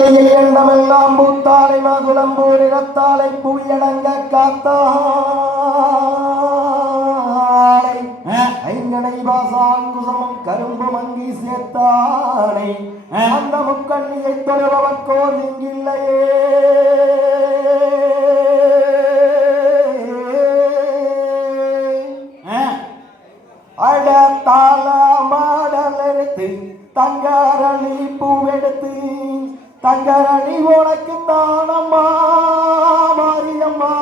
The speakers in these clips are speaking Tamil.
எண்ணமெல்லாம் பூத்தாலை மாதுளம்பூர் இரத்தாலை புவியடங்க காத்தாலை ஐங்கனை பாசாங்குசமும் கரும்பு மங்கி சேர்த்தானை அந்த முக்கண்ணியை தொழுபவர்க்கோர் இங்கில்லையே அட தாள மாடல் எடுத்து தங்கரணி பூவெடுத்து தங்கரணி உனக்கு தானம்மா மாரியம்மா.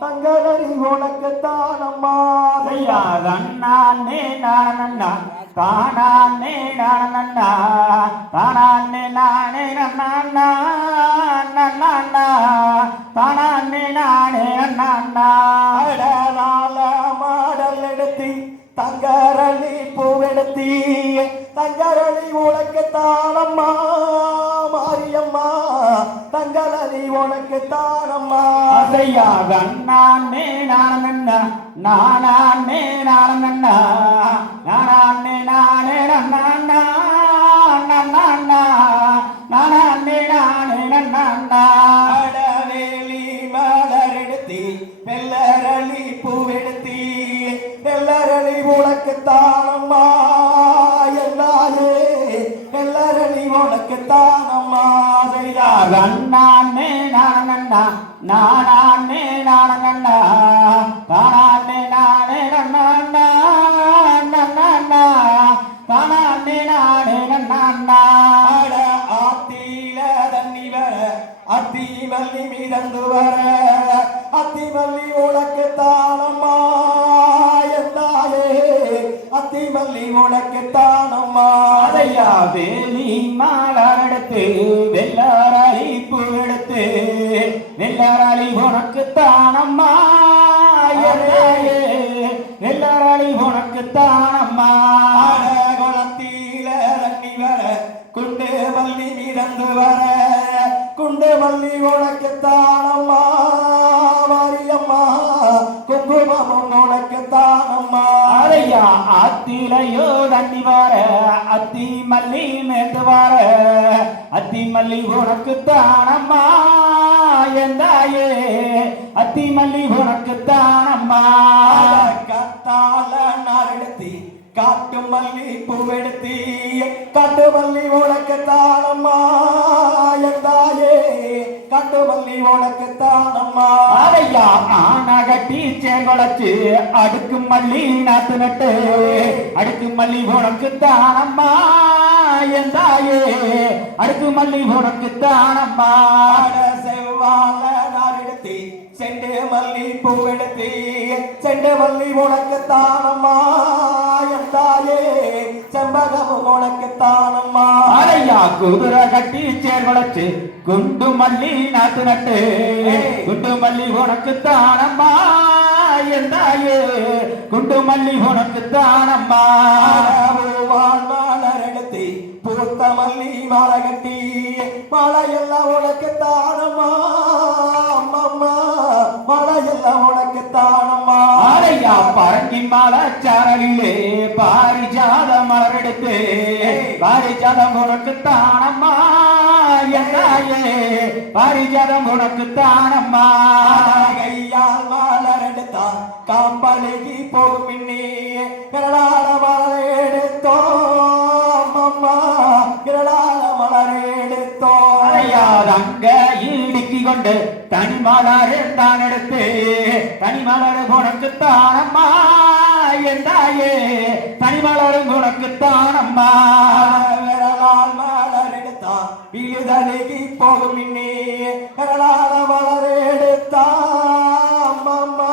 தங்கரணி உனக்கு தானம்மா. தன்னானே நானண்ணா தானானே நானண்ணா தானானே நானே நன்னா நன்னா தானானே நானே நன்னா மாடல் எடுத்து தங்கரணி பூவெடுத்து தங்கரணி உனக்கு தானம்மா. மாரியம்மா தங்கரணி உனக்கு தானம்மா. அதையா தன்னானே நானண்ணா நானானே நானண்ணா நானானே நானே நன்னா நன்னா நானானே நானே நன்னா அடவேலி மலர் எடுத்து வெள்ளரளி பூவெடுத்து வெள்ளரளி உனக்கு தானம்மா செய்தா நானே நானண்ணா நானானே நானண்ணா தானானே நானே நன்னா நன்னா தானானே நானே நன்னா அட ஆத்தில தண்ணி வர அத்தி மல்லி மிதந்து வர அத்தி மல்லி உனக்கு தானம்மா எந்தாயே அத்தி மல்லி உனக்கு தானம்மா அதையா வேலி மாலரெடுத்து வெள்ளாராளி உனக்கு தானம்மா எல்லையே வெள்ளாராளி உனக்கு தானம்மா. குளத்தில தண்ணி வர குண்டு மல்லி மிதந்து வர. குண்டு மல்லி உனக்கு தானம்மா மாரியம்மா. குங்குமமும் உனக்கு தானம்மா. அதையா அத்திலையோ தண்ணி வார அத்தி மல்லி மேத்து வார. அத்தி மல்லி உனக்கு தானம்மா எந்தாயே அத்தி மல்லி உனக்கு தானம்மா கத்தால நாரெடுத்தி காட்டு மல்லி பூவெடுத்தி காட்டு மல்லி உனக்கு தானம்மா எந்தாயே காட்டு மல்லி உனக்கு தானம்மா அதையா ஆனகட்டி சேங்கொளச்சு அடுக்கு மல்லி நாத்து நட்டு அடுக்கு மல்லி உனக்கு தானம்மா எந்தாயே அடுக்கு மல்லி உனக்கு தானம்மா நாரெடுத்தி செண்டு மல்லி பூவெடுத்தி செண்டு மல்லி உனக்கு தானம்மா எந்தாயே செம்பகமும் உனக்கு தானம்மா. அடையா குதிரை கட்டி சேர்வளச்சு குண்டு மல்லி நாத்து நட்டு குண்டு மல்லி உனக்கு தானம்மா எந்தாயே குண்டு மல்லி உனக்கு தானம்மா. வாழ்வாளரெடுத்தி பூத்த மல்லி மாலை கட்டி மழை எல்லாம் உனக்கு தானம்மா. அம்மம்மா மழை எல்லாம் உனக்கு தானம்மா. அடையா பரங்கி மலை சாரலிலே பாரிஜாத மலர் எடுத்து பாரிஜாதம் உனக்கு தானம்மா. எந்தாயே பாரிஜாதம் உனக்கு தானம்மா. கையால் மலர் எடுத்தா காம்பழகி போகும் மின்னி கொண்டு தனிமலர் தான் எடுத்து தனிமலர் உனக்கு தானம்மா எந்தாயே தனிமலர் உனக்கு தானம்மா விரலால் மலர் எடுத்தா விழுதழுகி போகும் இன்னே விரலால மலர் எடுத்தா அம்மா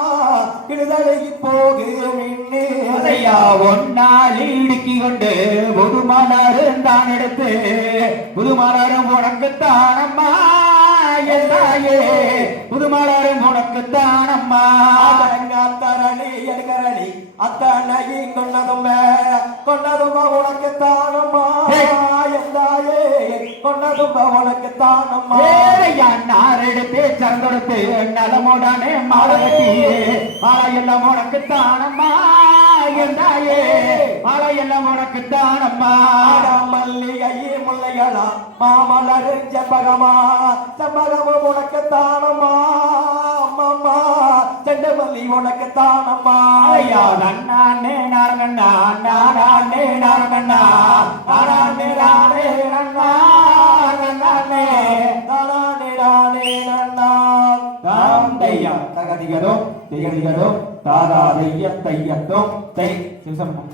விழுதழுகி போகும் மின்னி. அதையா ஒன்னால் இடுக்கி கொண்டு புது மலர் தான் எடுத்து புது மலரும் உனக்கு தானம்மா எந்தாயே புது மலரும் உனக்கு தானம்மா அத்தரணி எடுக்கரணி அத்தனை கொண்டதும் கொண்டதும் உனக்கு தானம்மா எந்தாயே கொண்டதும் உனக்கு தானம்மா ஏழையா நார் எடுத்து சரந்தொடுத்து நலமுடனே மாலை கட்டி மாலை எல்லாம் உனக்கு தானம்மா என் தாயே. மலையெல்லாம் உனக்குத்தான் அம்மா மல்லிகையே முல்லைகளா மாமலர் செம்பகமா செம்பகமும் உனக்கு தானம்மா அம்மம்மா செண்டமல்லி உனக்கு தானம்மா ஐயா நன்னானே நாரங்கண்ணா நானானே நாரங்கண்ணா நானானே. நானே நன்னா நன்னானே தானே நானே நன்னா. தாம் தையா தகதிகதோ திகதிகதோ தாதா தைய தையத்தோ தை சிவசம்பம்